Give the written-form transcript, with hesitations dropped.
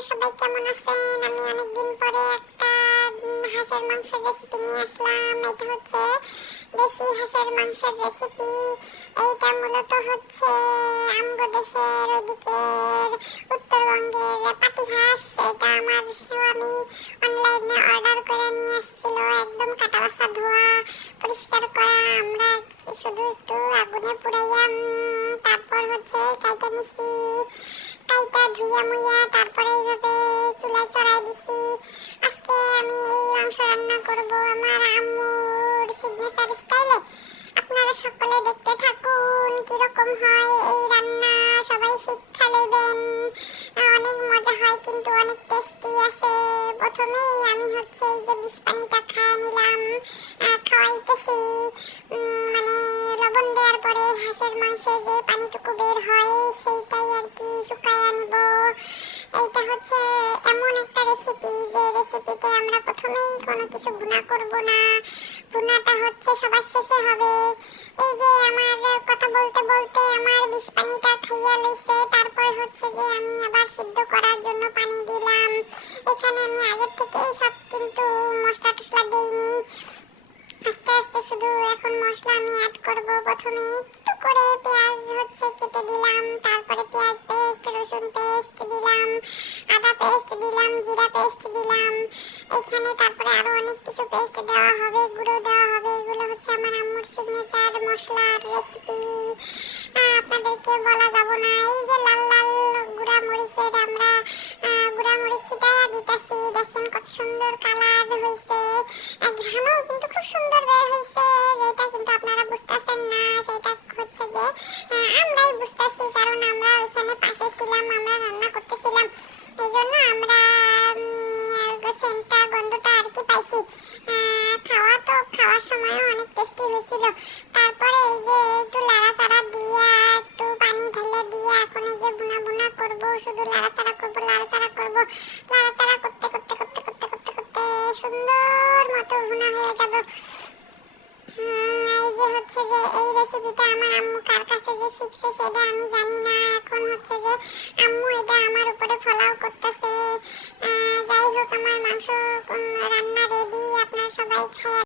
আপনারা সবাই কেমন আছেন? আমি অনেকদিন পরে একটা হাঁসের মাংসের রেসিপি নিয়ে আসলাম। এটা হচ্ছে দেশি হাঁসের মাংসের রেসিপি। এইটা মূলত হচ্ছে আমগো দেশের ওদিকের উত্তরবঙ্গের পাতি হাঁস। এটা আমার স্বামী অনলাইনে অর্ডার করে নিয়ে আসছিল, একদম কাটা বাছা ধোয়া পরিষ্কার করা। আমরা শুধু একটু আগুনে পুড়াইয়া তারপর হচ্ছে কাইটা নিছি, কাইটা ধুইয়া মুইয়া তারপরে এইভাবে চুলায় চড়াই দিছি। আজকে আমি এই মাংস রান্না করব আমার আম্মুর সিগনেচার স্টাইলে। আপনারা সকলে দেখতে থাকুন কিরকম হয় এই রান্না, সবাই শিক্ষা নেবেন। অনেক মজা হয় কিন্তু অনেক টেস্টি আছে। প্রথমেই আমি হচ্ছে এই যে বিষ পানিটা খাওয়া নিলাম, খাওয়াইতেছি। মানে লবণ দেওয়ার পরে হাঁসের মাংসে যে পানিটুকু বের হয় সেইটাই আর কি শুকায় আনিব। এইটা হচ্ছে এমন একটা রেসিপি যে রেসিপিতে আমরা প্রথমেই কোনো কিছু ভুনা করব না, ভুনাটা হচ্ছে সবার শেষে হবে। এই যে আমার কথা বলতে বলতে আমার বিষ পানিটা খাইয়া লইছে, তারপর হচ্ছে যে আমি আবার সিদ্ধ করার জন্য পানি দিলাম। এখানে আমি আগের থেকেই সব কিন্তু মশলা টসলা দিইনি, আস্তে আস্তে শুধু এখন মশলা আমি অ্যাড করব। প্রথমে একটু করে পেঁয়াজ হচ্ছে কেটে দিলাম, তারপরে পেঁয়াজ পেস্ট, রসুন পেস্ট দিলাম, আদা পেস্ট দিলাম, জিরা পেস্ট দিলাম। এখানে তারপরে আরো অনেক কিছু পেস্ট দেওয়া হবে, গুঁড়ো দেওয়া হবে। এগুলো হচ্ছে আমার আম্মুর সিগনেচার মশলার রেসিপি, আপনাদেরকে বলা যাব না। এই যে লাল লাল গুঁড়া মরিচের আমরা গুঁড়া মরিচ ছিটাইয়া দিতেছি, দেখেন কত সুন্দর কালার হয়েছে, ঘ্রাণও কিন্তু খুব সুন্দর বের হয়েছে। যেটা কিন্তু আপনারা বুঝতেছেন না সেটা হচ্ছে যে আমরাই বুঝতেছি, কারণ আমরা ওইখানে পাশে ছিলাম, আমরা রান্না করতেছিলাম, এই জন্য আমরা সেন্টটা গন্ধটা আর কি পাইছি। খাওয়ার সময়ও অনেক টেস্টি হয়েছিল। তারপরে এই যে একটু লাড়াচাড়া দিয়া একটু পানি ঢেলে দিয়া এখন এই যে ভুনা ভুনা করবো, শুধু লাড়াচাড়া করবো লাড়াচাড়া করবো, লাড়াচাড়া করতে করতে করতে করতে করতে করতে সুন্দর মতো ভুনা হয়ে যাবে। এই যে হচ্ছে যে এই রেসিপিটা আমার আম্মু কার কাছে যে শিখছে সেটা আমি জানি না। এখন হচ্ছে যে আম্মু এটা আমার উপরে ফলাও করতেছে। যাই হোক, আমার মাংস রান্না রেডি, আপনারা সবাই খায়